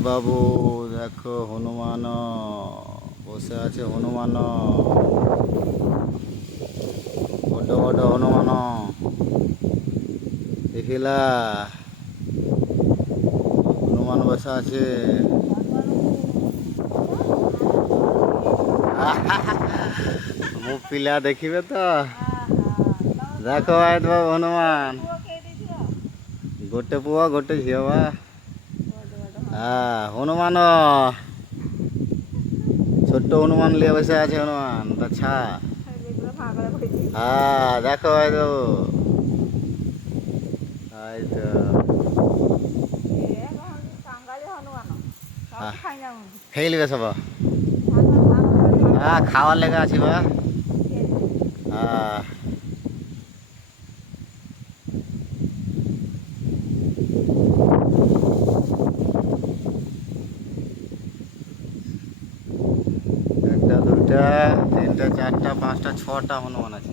বাবু দেখো হনুমান বসে আছে। হনুমান, বড় বড় হনুমান দেখিলা। হনুমান বসে আছে। মো পিলা ଦେଖିବେ ତ ଦେଖ ଭାଇ ତ ହନୁମାନ ଗୋଟେ ପୁଅ ଗୋଟେ ଝିଅ ବା। হনুমান ছোট্ট হনুমান লিয়ে বসে আছে। হনুমান আচ্ছা দেখো ভাই তো এই তো খেয়ে নিবে সব। খাওয়ার লেগে আছি বা। একটা দুইটা তিনটা চারটা পাঁচটা ছটা হনুমান আছে।